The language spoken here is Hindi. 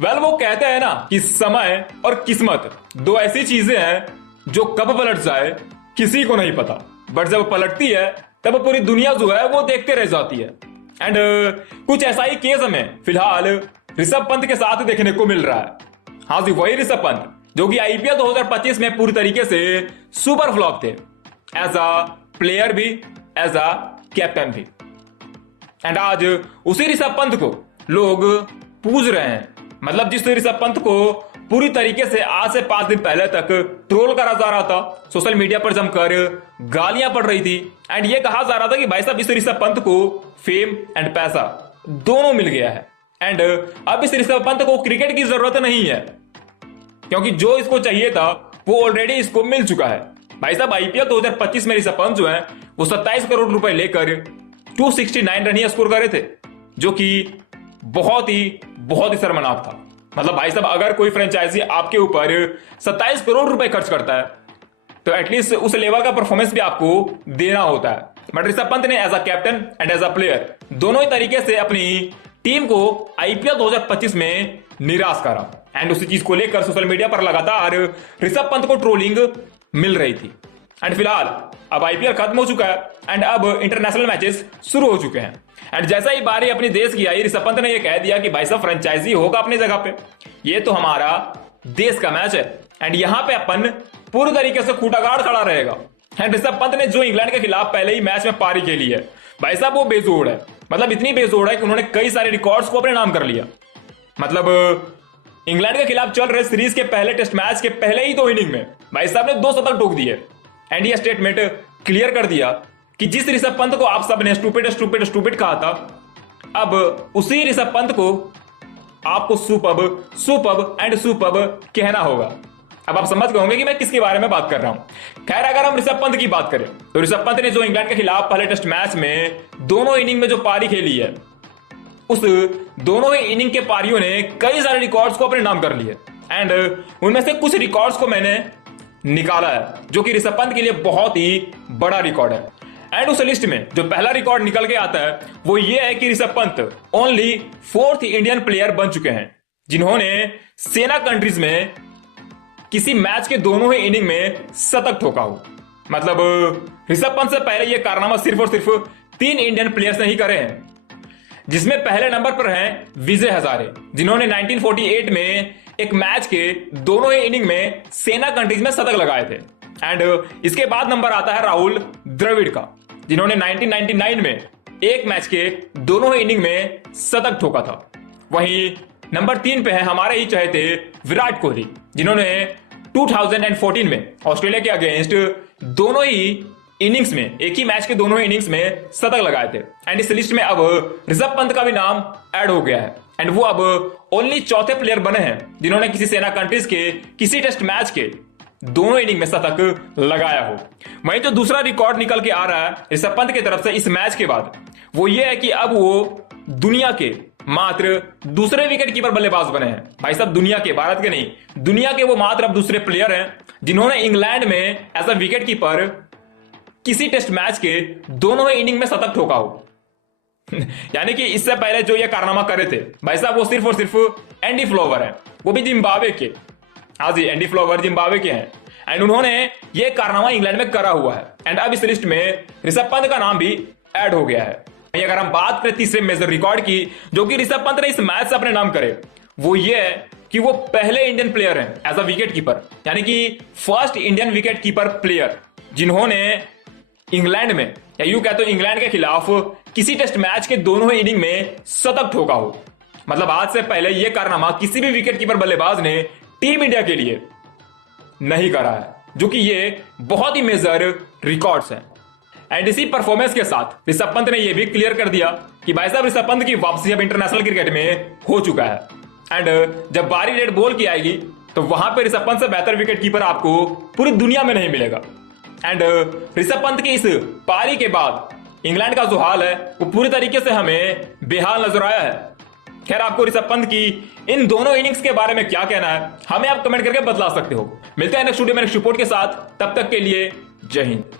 वेल वो कहते हैं ना कि समय और किस्मत दो ऐसी चीजें हैं जो कब पलट जाए किसी को नहीं पता, बट जब पलटती है तब पूरी दुनिया जो है वो देखते रह जाती है। एंड कुछ ऐसा ही केस हमें फिलहाल ऋषभ पंत के साथ देखने को मिल रहा है। हाँ जी, वही ऋषभ पंत जो कि आईपीएल 2025 में पूरी तरीके से सुपर फ्लॉप थे, एज अ प्लेयर भी, एज अ कैप्टन भी। एंड आज उसी ऋषभ पंत को लोग पूज रहे हैं। मतलब जिस ऋषभ पंत को पूरी तरीके से आज से 5 दिन पहले तक ट्रोल करा जा रहा था, सोशल मीडिया पर जमकर गालियां पड़ रही थी, एंड ये कहा जा रहा था कि भाई साहब इस ऋषभ पंत को फेम एंड पैसा दोनों मिल गया है, एंड अब इस ऋषभ पंत को क्रिकेट की जरूरत नहीं है क्योंकि जो इसको चाहिए था वो ऑलरेडी इसको मिल चुका है। भाई साहब आईपीएल 2025 में ऋषभ पंत जो है वो 27 करोड़ रुपए लेकर 269 रन ही स्कोर करे थे, जो कि बहुत ही शर्मनाक था। मतलब भाई साहब अगर कोई फ्रेंचाइजी आपके ऊपर 27 करोड़ रुपए खर्च करता है तो एटलीस्ट उस लेवल का परफॉर्मेंस भी आपको देना होता है। बट ऋषभ पंत ने as a captain and as a player दोनों ही तरीके से अपनी टीम को आईपीएल 2025 में निराश करा, एंड उसी चीज को लेकर सोशल मीडिया पर लगातार ऋषभ पंत को ट्रोलिंग मिल रही थी। एंड फिलहाल अब आईपीएल खत्म हो चुका है एंड अब इंटरनेशनल मैचेस शुरू हो चुके हैं, एंड जैसा ही बारी अपनी देश की आई ऋषभ पंत ने यह कह दिया कि भाई साहब फ्रेंचाइजी होगा अपनी जगह पे, ये तो हमारा देश का मैच है एंड यहां पे अपन पूरी तरीके से खूंटागाड़ खड़ा रहेगा। एंड ऋषभ पंत ने जो इंग्लैंड के खिलाफ पहले ही मैच में पारी खेली है भाई साहब वो बेजोड़ है। मतलब इतनी बेजोड़ है कि उन्होंने कई सारे रिकॉर्ड्स को अपने नाम कर लिया। मतलब इंग्लैंड के खिलाफ चल रहे सीरीज के पहले टेस्ट मैच के पहले ही 2 इनिंग में भाई साहब ने 2 शतक ठोक दिए, एंड ये स्टेटमेंट क्लियर कर दिया कि जिस ऋषभ पंत को आप सब ने स्टूपिड स्टूपिड स्टूपिड कहा था, अब उसी ऋषभ पंत को आपको सुपर्ब सुपर्ब एंड सुपर्ब कहना होगा। अब आप समझ गए होंगे कि मैं किसके बारे में बात कर रहा हूं। खैर अगर हम ऋषभ पंत की बात करें तो ऋषभ पंत ने जो इंग्लैंड के खिलाफ पहले टेस्ट मैच में दोनों इनिंग में जो पारी खेली है, उस दोनों ही इनिंग के पारियों ने कई सारे रिकॉर्ड्स को अपने नाम कर लिए, एंड उनमें से कुछ रिकॉर्ड्स को मैंने निकाला है जो कि ऋषभ पंत के लिए बहुत ही बड़ा रिकॉर्ड है। एंड उस लिस्ट में जो पहला रिकॉर्ड निकल के आता है वो ये है कि Rishabh Pant only 4th Indian player बन चुके हैं जिन्होंने सेना कंट्रीज में किसी मैच के दोनों ही इनिंग में शतक ठोका हो। मतलब ऋषभ पंत से पहले यह कारनामा सिर्फ और सिर्फ 3 इंडियन प्लेयर्स ने ही करे हैं, जिसमें पहले नंबर पर हैं विजय हजारे जिन्होंने 1948 में एक मैच के दोनों ही इनिंग में सेना कंट्रीज में शतक लगाए थे। एंड इसके बाद नंबर आता है राहुल द्रविड़ का जिन्होंने 1999 में एक मैच के दोनों ही इनिंग में शतक ठोका था। वहीं नंबर 3 पे है हमारे ही चहेते विराट कोहली जिन्होंने 2014 में ऑस्ट्रेलिया के अगेंस्ट दोनों ही इनिंग्स में, एक ही मैच के दोनों ही इनिंग्स में शतक लगाए थे। एंड इस लिस्ट में अब ऋषभ पंत का भी नाम ऐड हो गया है, एंड वो अब ओनली 4थे प्लेयर बने हैं जिन्होंने किसी सेना कंट्रीज के किसी टेस्ट मैच के दोनों इनिंग में शतक लगाया हो। वहीं जो दूसरा रिकॉर्ड निकल के आ रहा है ऋषभ पंत की तरफ से इस मैच के बाद वो ये है कि अब वो दुनिया के मात्र दूसरे विकेट कीपर बल्लेबाज बने हैं। भाई साहब दुनिया के, भारत के नहीं, दुनिया के वो मात्र अब दूसरे प्लेयर हैं जिन्होंने इंग्लैंड में एज अ विकेट कीपर किसी टेस्ट मैच के दोनों ही इनिंग में शतक ठोका हो। यानी कि इससे पहले जो ये कारनामा करे थे भाई साहब वो सिर्फ और सिर्फ एंडी फ्लोवर है, वो भी जिम्बाब्वे के। हाँ जी, एंडी फ्लोवर जिम्बाब्वे के हैं, एंड उन्होंने ये कारनामा इंग्लैंड में करा हुआ है। एंड अब इस लिस्ट में ऋषभ पंत का नाम भी ऐड हो गया है। अगर हम बात करें तीसरे मेजर रिकॉर्ड की जो कि ऋषभ पंत ने इस मैच से अपने नाम करे, वो ये है कि वो पहले इंडियन प्लेयर हैं एज अ विकेट कीपर, यानी कि first Indian wicket keeper player जिन्होंने इंग्लैंड में, या यूं कहते हो इंग्लैंड के खिलाफ किसी टेस्ट मैच के दोनों ही इनिंग में शतक ठोका हो। मतलब आज से पहले यह कारनामा किसी भी विकेट कीपर बल्लेबाज ने टीम इंडिया के लिए नहीं करा है, जो कि ये बहुत ही मेजर रिकॉर्ड्स हैं। एंड इसी परफॉर्मेंस के साथ ऋषभ पंत ने यह भी क्लियर कर दिया कि भाई साहब ऋषभ पंत की वापसी अब इंटरनेशनल क्रिकेट में हो चुका है, एंड जब बारी रेड बॉल की आएगी तो वहां पर ऋषभ पंत से बेहतर विकेट कीपर आपको पूरी दुनिया में नहीं मिलेगा। एंड ऋषभ पंत की इस पारी के बाद इंग्लैंड का जो हाल है वो पूरी तरीके से हमें बेहाल नजर आया है। खैर आपको ऋषभ पंत की इन दोनों इनिंग्स के बारे में क्या कहना है हमें आप कमेंट करके बतला सकते हो। मिलते हैं नेक्स्ट वीडियो में नेक्स्ट रिपोर्ट के साथ, तब तक के लिए जय हिंद।